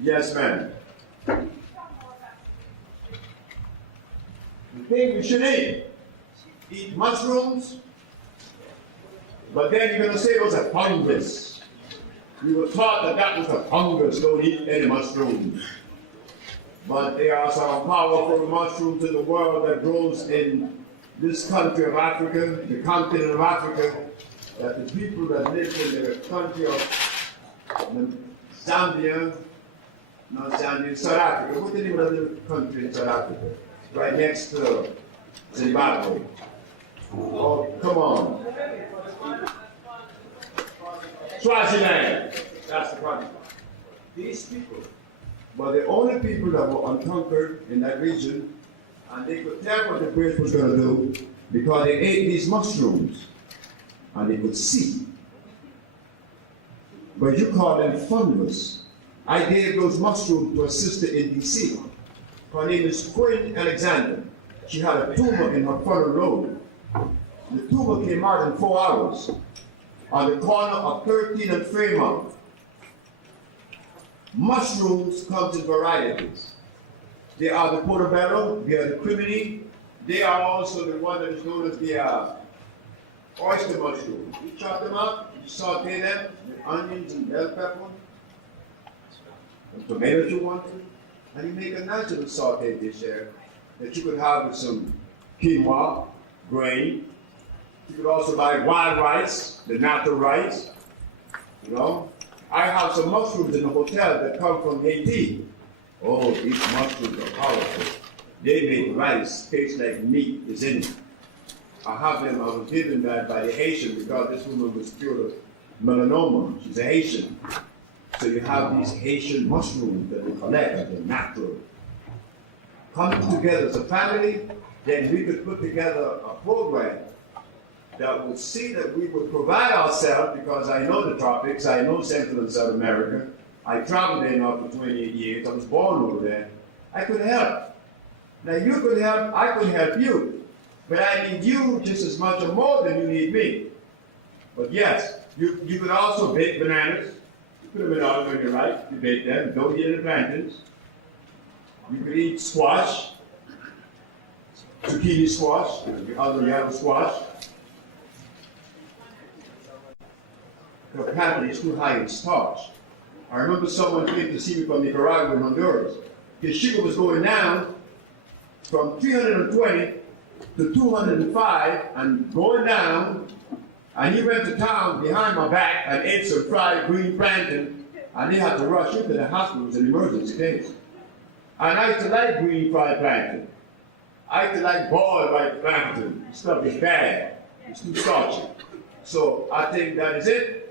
Yes, ma'am. The thing we should eat mushrooms, but then you're going to say those are fungus. We were taught that that was a fungus, don't eat any mushrooms. But there are some powerful mushrooms in the world that grows in this country of Africa, the continent of Africa, that the people that live in the country of Zambia, not Zambia, South Africa. What's the name of the country in South Africa? Right next to Zimbabwe. Oh, come on. Swaziland. That's the country. These people were the only people that were unconquered in that region, and they could tell what the British was going to do because they ate these mushrooms and they could see. But you call them fungus. I gave those mushrooms to a sister in D.C. Her name is Queen Alexander. She had a tumor in her frontal lobe. The tumor came out in 4 hours on the corner of 13 and Fremont. Mushrooms come in varieties. They are the portobello, they are the crimini, they are also the one that is known as the oyster mushroom. You chop them up, you saute them with onions and bell pepper, and tomatoes you want to, and you make a natural sauteed dish there that you could have with some quinoa, grain. You could also buy wild rice, the natural rice, you know. I have some mushrooms in the hotel that come from Haiti. Oh, these mushrooms are powerful. They make rice taste like meat is in it. I was given that by the Haitian because this woman was cured of melanoma. She's a Haitian. So you have these Haitian mushrooms that we collect as a natural. Coming together as a family, then we could put together a program that would see that we would provide ourselves, because I know the tropics, I know Central and South America. I traveled there now for 28 years. I was born over there. I could help. Now you could help, I could help you. But I need you just as much or more than you need me. But yes, you could also bake bananas. You put them in oil when you're right. You bake them. Don't eat any plantains. You could eat squash, zucchini squash, the other yellow squash. The apparently it's too high in starch. I remember someone came to see me from Nicaragua and Honduras. His sugar was going down from 320 to 205 and going down, and he went to town behind my back and ate some fried green plantain, and he had to rush into the hospital. It was an emergency case. And I used to like green fried plantain. I used to like boiled white plantain. This stuff is bad. It's too starchy. So I think that is it.